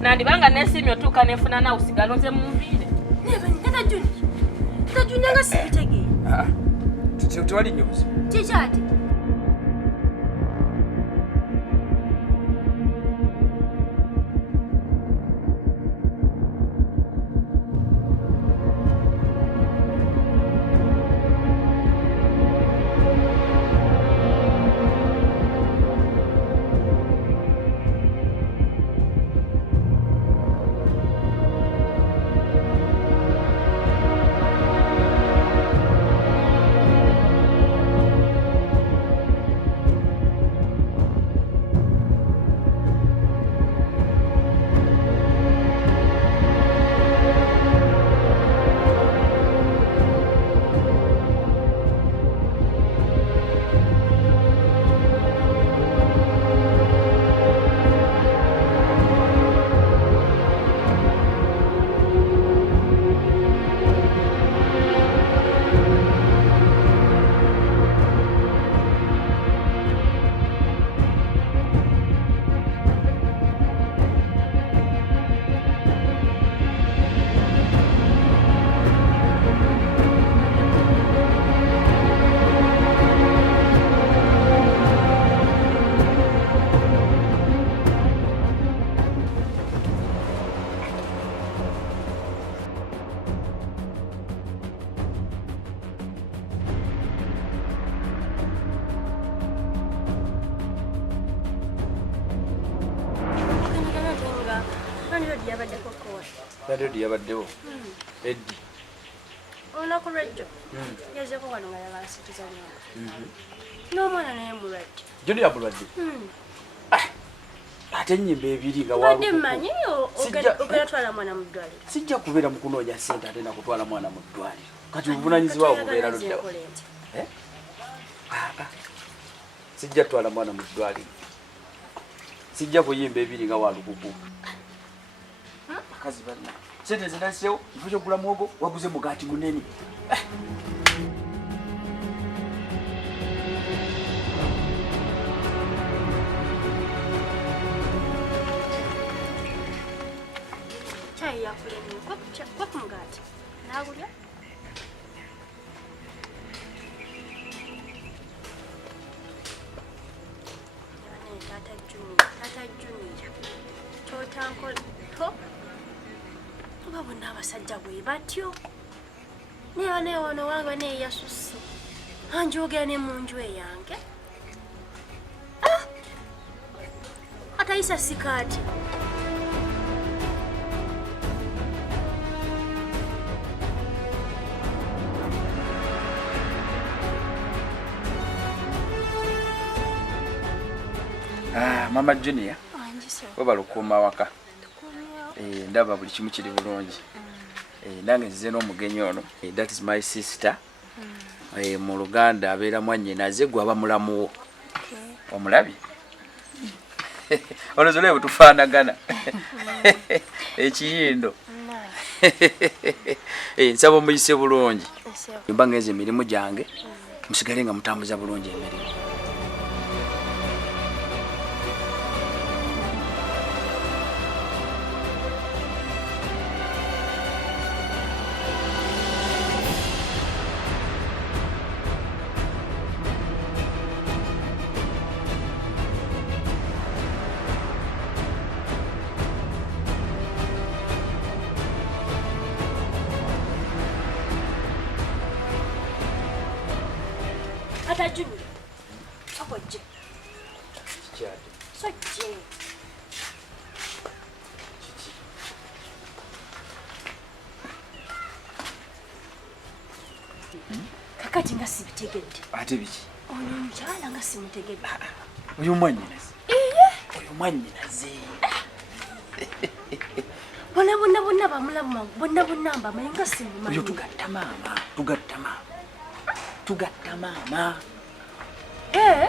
Nandibanga nesimyo tuka nefuna na usigalo nze mumbire. Neba neta Juni. Neta Juni nga sibitege. Tutwali nyobuzi. Chichati. Radio yabaddewo. Eddi. Ona ku radio. Yazeko wano nga yabasitiza nyo. N'omwana naye mulwadde. Joni yabulwadde. Ate ennyimba ebiri nga walukuku. Wadde mmanyi ogera twala mwana mu ddwaliro. Sijja kubeera mu kunoonya ssente ate na kutwala mwana mu ddwaliro. Kati obuvunaanyizibwa bwo bubeera luddawa. Sijja twala mwana mu ddwaliro. Sijja kuyimba ebiri nga walukuku. Bakazi banna. Sente zinasiyewo, kifo ky'okugula muwogo waguze mugaati munene. Chai yakuleni kwa mugaati. Nagulya? Tata Junior. Totanko to. Babona abasajja bwe batyo. Ne ono wange ne yasusu. Anjogera ne munju eyange. Atayisa sikati. Mama Junior. Oba lukuma waka. Ndaba buli kimu kiri bulungi. Nange nzize n'omugenyi ono. That is my sister. Mu Luganda abeera mwannyinaze gwe aba mulamuwo. Omulabye? Ono zole butufaanagana. Ekiyindo. Nsaba omuyise bulungi. Mba ngenze emirimu gyange. Musigale nga mutambuza bulungi emirimu. Tata Junior. Akoje. Chichati. Soje. Kakati nga sibitegedde. Ate biki? Ono mkyala nga simutegedde. Oyo mwannyinaze. Oyo mwannyinaze. Bonna bamulamu bonna mbamanyi nga simumanyi. Oyo tugatta maama. Tugatta maama. Kale.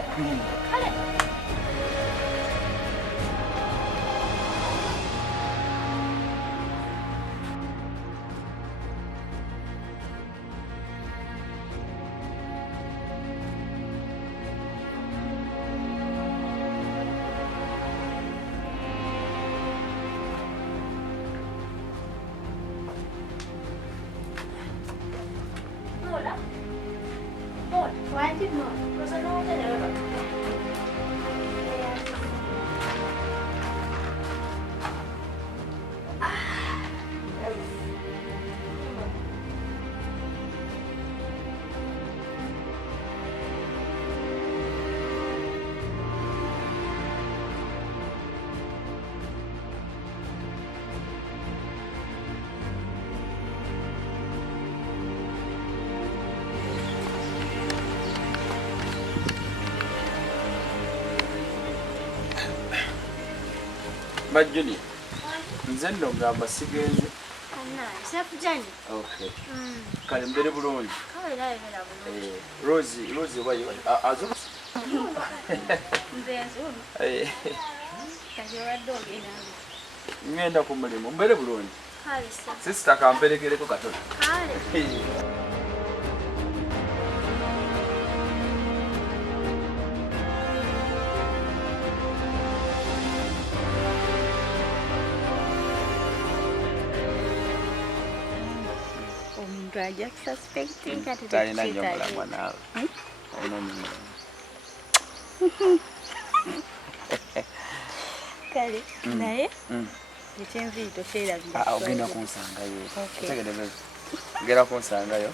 Bajjuli, nze nno ngamba sigenze. Sekujani. Okay. Kale mbere bulungi. Kale naye bera bulungi. Rosie wayo azo. Mbezo. Kaje waddo gena. Ngenda ku mulimu mbere bulungi. Kale sa. Sister kamperekereko katono. Kale. Raja suspecting kati talina nnyo mulamwa naawe. Kale naye ekyenviri tokyerabira. Ogenda kunsangayo. Tegereza. Ngera kunsangayo.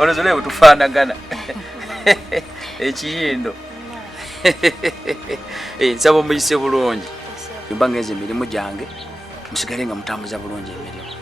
Olowooza olaba tufaanagana ekiyindo. Nsaba omuyise bulungi. Mba ngenze emirimu gyange musigale nga mutambuza bulungi emirimu.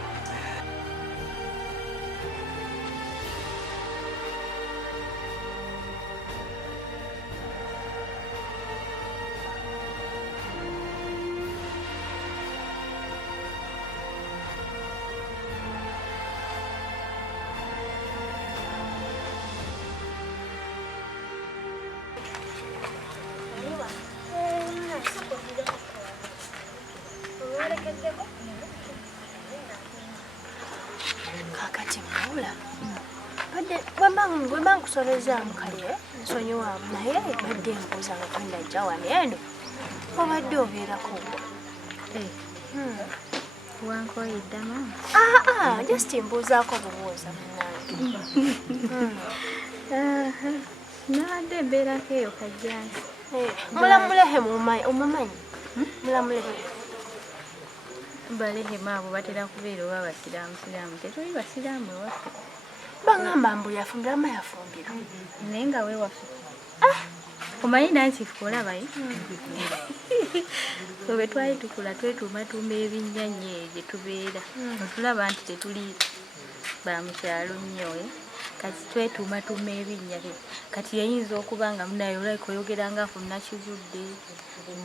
Kakati mawula. Bwe nkusobezaamu kale nsonyiwaamu naye badde mbuuza nga twendajja wano eno obadde obeerako gwa. Wankoyidda maama? Just mbuuzaako bubuuza munnange. Nabadde mbeerako eyo kajjansi. Mulamulehe omumanyi? Mulamulehe. Balehemu abo batera kubeera oba basiraamu tetuli basiraamu ewaffe. Bangamba mbu yafumbira ama yafumbira. Naye nga weewaffe. Omanyi nansifu olabayo? Bwe twali tukula twetuumatuuma ebinnya nnyo gye tubeera. Otulaba nti tetuli ba mukyalo nnyo kati twetuumatuuma ebinnya. Kati yayinza okuba nga munaye olayika oyogeranga ku Nakigudde,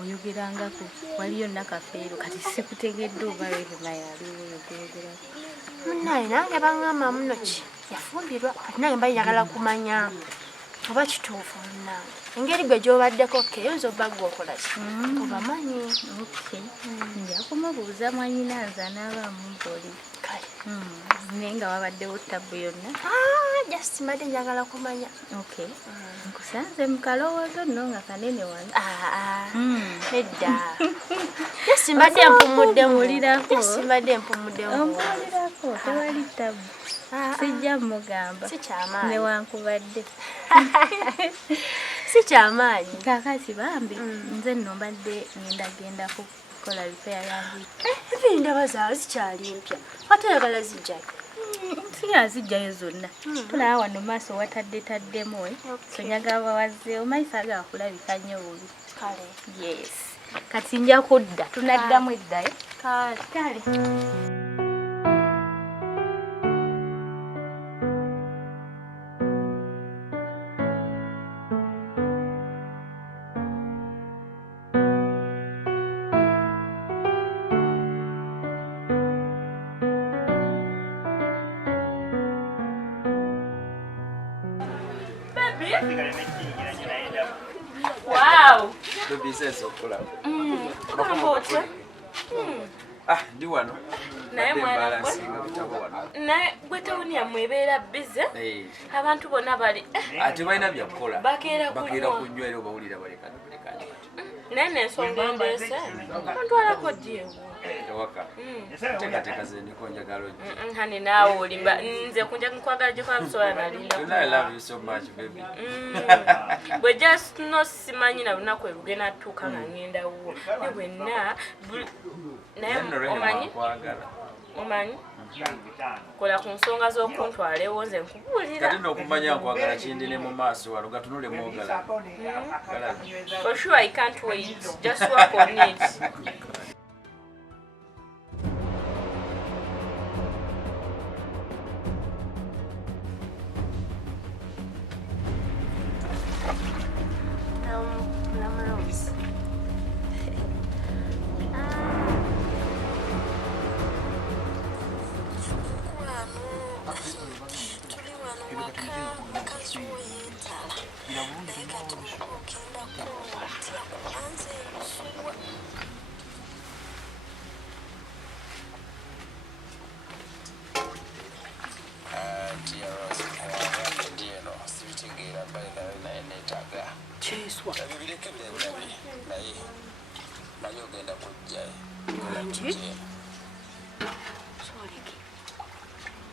oyogeranga ku waliyo Nakafeero, kati sikutegedde oba Rehema yaliwo oyogerako. Munaye nange bangamba muno ki yafumbirwa kati nange mba njagala kumanya oba kituufu munnange. Engeri gwe gy'obaddeko keyinza obba gw'okola ki obamanyi. Nja kumubuuza mwanyinanze anaabaamu mpoli. Kale naye nga wabaddewo ttabu yonna. Just mbadde njagala kumanya. Nkusanze mu kalowoozo nno nga kanene wano. Nedda. Just mbadde mpumuddemu. Ompulirako tewali ttabu. Sijja mugamba. Si kyamaanyi. Newankubadde. Si kyamaanyi. Kaakati bambi nze nno mbadde ngenda kukola repair yange. Ebiri ndaba zaawe zikyali mpya. Ate oyagala zijjayo? Siyazijjayo zonna. Tulaba wano maaso wataddetaddemu so njagala bawazzeewo maaso agakulabika nnyo bubi. Kale. Yes. Kati nja kudda tunaddamu eddayo. Kale. Wow! Baby says so cool. Ogamba otya? Ndi wano. Naye mwana naye gwe tawuni yammwe ebeera bize abantu bonna bali ate balina byakukola bakeera kunywa era obawulira balekanye naye n'ensonga endeese ontwalako ddi ewo ewaka teekateeka ze ndiko njagala ojja hani naawe olimba nze nkwagala gye kwa busobola nalinda I love you so much baby bwe just no simanyi na lunaku erugenda tuuka nga ngenda wuwo ne bwenna naye omanyi kola ku nsonga z'okuntwalewo nze nkubuulira kati n'okumanya nkwagala kindine mu maaso wano gatunule mwogala for sure I can't wait just work on it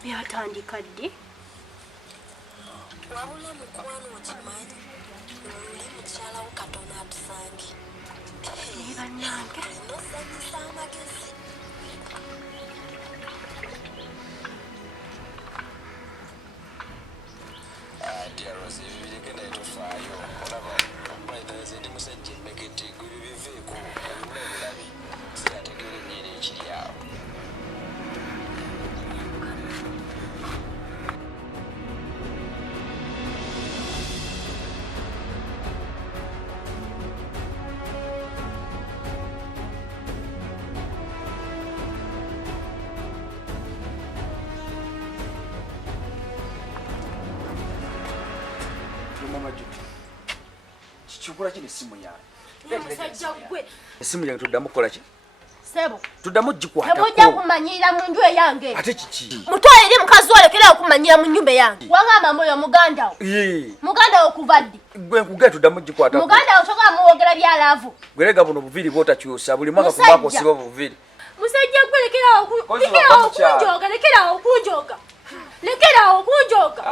byatandika ddi wabula mukwano okimanyi oli mukyalawo katono atusange naye bannange nosanyisa amagezi diarosi ebibireke naye tofaayo olaba mbainaze ndi musajja Emekete gwe bibiveeko olina ebirabi sinategeera enyeera ekiri awo kikola kino essimu yange musajja gwe essimu yange tuddamu kukola ki sebo tuddamu gikwatako tebujja kumanyira mu nju eyange ate kiki mutwale eri mukazi olekera okumanyira mu nnyumba yange wangamba mboyo muganda wo muganda wo kuva ddi gwe nkugee tuddamu gikwatako muganda wo tokola muwogera byalaavu gwerega buno buviiri bwotakyusa buli mwaka kubaako osiba buviiri musajja gwe lekerawo okunjoga lekerawo okunjoga